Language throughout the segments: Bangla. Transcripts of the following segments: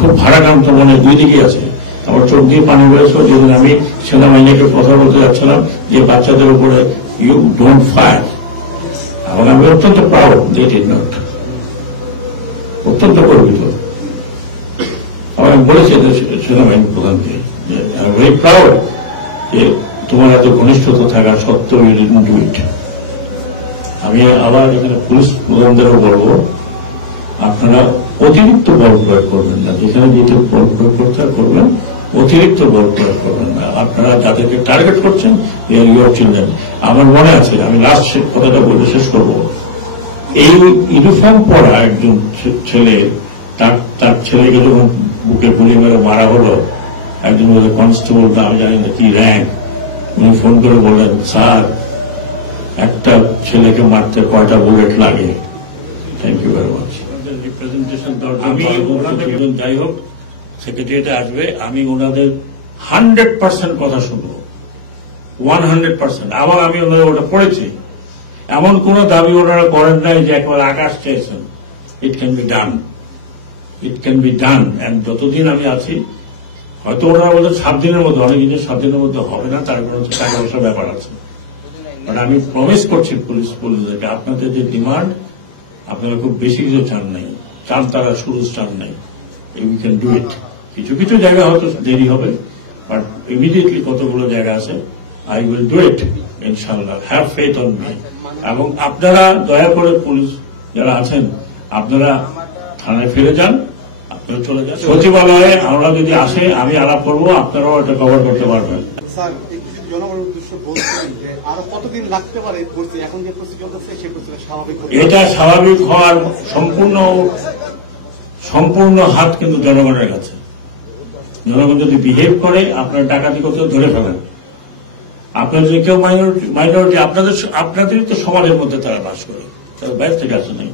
খুব ভারাক্রান্ত মনে দুই দিকে আছে। আমার চোখ দিয়ে পানি বেরোচ্ছে যেদিন আমি সেনাবাহিনীকে কথা বলতে যাচ্ছিলাম যে বাচ্চাদের উপরে ইউ ডোন্ট ফায়ার, এবং আমি অত্যন্ত প্রাউড দে ডিড নট, অত্যন্ত গর্বিত। আমি বলেছি সেনাবাহিনী প্রধানকে যে আই এম ভেরি প্রাউড যে তোমার এত ঘনিষ্ঠতা থাকা সত্ত্বেও ইউ ডিডন্ট ডু ইট। আমি আবার এখানে পুলিশ প্রধানদেরও বলবো, আপনারা অতিরিক্ত বল প্রয়োগ করবেন না, যেখানে যেটা বল প্রয়োগ করতে করবেন, অতিরিক্ত বল প্রয়োগ করবেন না। আপনারা যাদেরকে টার্গেট করছেন ইউর চিলড্রেন। আমার মনে আছে, আমি লাস্ট কথাটা বলে শেষ করবো, এই ইউনিফর্ম পরা একজন ছেলে তার ছেলেকে যখন বুকে গুলি মেরে মারা হলো, একজন কনস্টেবল, আমি জানি না কি র্যাঙ্ক, উনি ফোন করে বললেন, স্যার একটা ছেলেকে মারতে কয়টা বুলেট লাগে। Thank you very much. Representation আমি যাই হোক সেক্রেটারিয়েটে আসবে, আমি ওনাদের 100% কথা শুনবো, 100%। আবার আমি ওনাদের ওটা পড়েছি, এমন কোন দাবি ওনারা করেন নাই যে একবার আকাশ চেয়েছেন। It can be done, it can be done. And যতদিন আমি আছি, হয়তো ওনারা বলতে 7 দিনের মধ্যে, অনেক জিনিস 7 দিনের মধ্যে হবে না, তার কারণ হচ্ছে টাকা পয়সার ব্যাপার আছে। বাট আমি প্রমিস করছি পুলিশদেরকে, আপনাদের যে ডিমান্ড, আপনারা খুব বেশি কিছু চান নাই, চান তারা শুরু চান নাই, উই ক্যান ডু ইট। কিছু কিছু জায়গা হয়তো দেরি হবে, বাট ইমিডিয়েটলি কতগুলো জায়গা আছে, আই উইল ডু ইট ইনশাআল্লাহ। Have faith on me. এবং আপনারা দয়া করে পুলিশ যারা আছেন, আপনারা থানায় ফিরে যান, আপনারা চলে যান সচিবালয়ে। আমরা যদি আসে আমি আলাপ করবো, আপনারাও এটা কভার করতে পারবেন। স্যার, জনগণের উদ্দেশ্য বলছেন যে আরো কতদিন লাগতে পারে, এখন যে প্রস্তুতি চলতেছে সেই প্রস্তুতি স্বাভাবিক, এটা স্বাভাবিক হওয়ার সম্পূর্ণ হাত কিন্তু জনগণের কাছে। জনগণ যদি বিহেভ করে, আপনার ডাকাতি করতে ধরে ফেলেন, আপনার যদি কেউ মাইনরিটি, আপনাদেরই তো সমাজের মধ্যে তারা বাস করে, তারা বাইরে থেকে আসে নাই।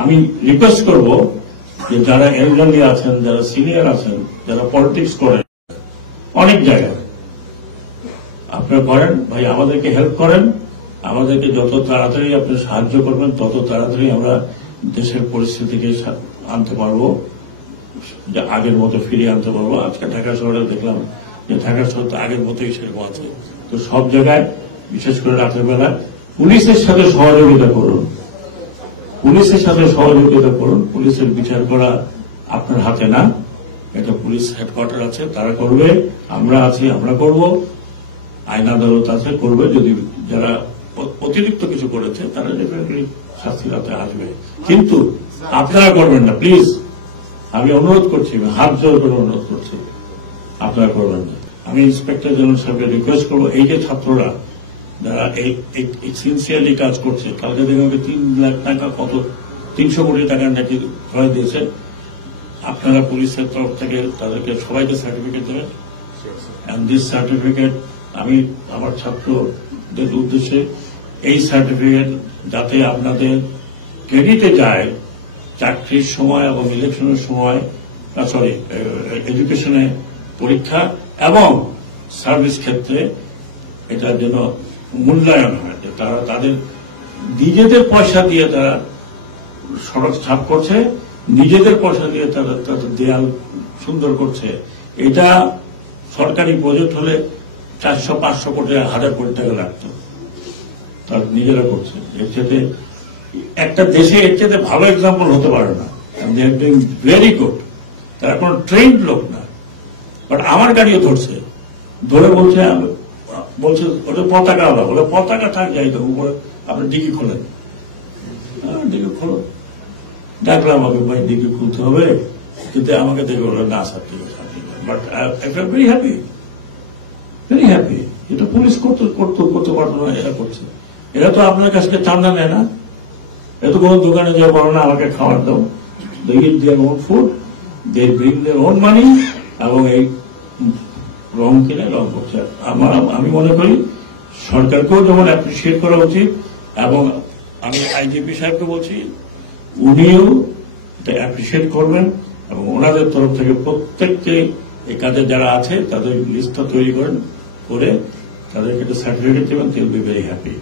আমি রিকোয়েস্ট করব যে যারা এলডারলি আছেন, যারা সিনিয়র আছেন, যারা পলিটিক্স করেন অনেক জায়গায়, আপনারা করেন ভাই, আমাদেরকে হেল্প করেন, আমাদেরকে যত তাড়াতাড়ি আপনি সাহায্য করবেন তত তাড়াতাড়ি আমরা দেশের পরিস্থিতিকে আনতে পারবো, যে আগের মতো ফিরিয়ে আনতে পারবো। আজকে ঢাকা শহরে দেখলাম যে ঢাকা শহর তো আগের মতোই সেরকম আছে। তো সব জায়গায়, বিশেষ করে রাতের বেলা, পুলিশের সাথে সহযোগিতা করুন, পুলিশের সাথে সহযোগিতা করুন। পুলিশের বিচার করা আপনার হাতে না, এটা পুলিশ হেডকোয়ার্টার আছে, তারা করবে, আমরা আছি, আমরা করব, আইন আদালত আছে, করবে। যদি যারা অতিরিক্ত কিছু করেছে তারা ডেফিনেটলি শাস্তির হাতে আসবে, কিন্তু আপনারা করবেন না প্লিজ। আমি অনুরোধ করছি, হাত জোর করে অনুরোধ করছি, আপনারা করবেন না। আমি ইন্সপেক্টর জেনারেল সাহেবকে রিকোয়েস্ট করবো, এই যে ছাত্ররা যারা এই সিনসিয়ারলি কাজ করছে, কালকে দেখবেন 3 লাখ টাকা, কত 300 কোটি টাকার নাকি ধরে দিয়েছে, আপনারা পুলিশের তরফ থেকে তাদেরকে সবাইকে সার্টিফিকেট দেবেন। এন্ড দিস সার্টিফিকেট, আমি আমার ছাত্রদের উদ্দেশ্যে, এই সার্টিফিকেট যাতে আপনাদের ক্রেডিটে যায় চাকরির সময় এবং ইলেকশনের সময়, সরি এডুকেশনে, পরীক্ষা এবং সার্ভিস ক্ষেত্রে, এটা যেন মূল্যায়ন হয়। তারা তাদের নিজেদের পয়সা দিয়ে তারা সড়ক সাফ করছে, নিজেদের পয়সা দিয়ে তারা তাদের দেয়াল সুন্দর করছে। এটা সরকারি প্রজেক্ট হলে 400-500 কোটি, 1000 কোটি টাকা লাগতো, তারা নিজেরা করছে। এর সাথে একটা দেশে এর সাথে ভালো এক্সাম্পল হতে পারে না। ভেরি গুড, তারা কোন ট্রেন্ড লোক না, বাট আমার গাড়িও ধরছে, ধরে বলছে ওটা পতাকা আলা, বলে পতাকা থাক যাই তো উপরে, আপনি ডিগি খোলেন, ডিগি খোলো। ডাকলাম আমাকে, ভাই ডিগি খুলতে হবে, কিন্তু আমাকে দেখে বললো না স্যার ঠিক আছে। But I feel very happy, very happy. এটা পুলিশ করতে পারতো না, এরা করছে। এরা তো আপনার কাছ থেকে চান্দা নেয় না, এত কোনো দোকানে যাওয়া বলো না আমাকে খাবার দাও, they eat their own food, they bring their own money, এবং এই রং কিনে রং করছে। আমি মনে করি সরকারকেও যেমন অ্যাপ্রিসিয়েট করা উচিত, এবং আমি আইজিপি সাহেবকে বলছি উনিও এটা অ্যাপ্রিসিয়েট করবেন, এবং ওনাদের তরফ থেকে প্রত্যেককে এই কাজে যারা আছে তাদের লিস্টটা তৈরি করেন, করে তাদেরকে একটা সার্টিফিকেট দেবেন, they will be very happy.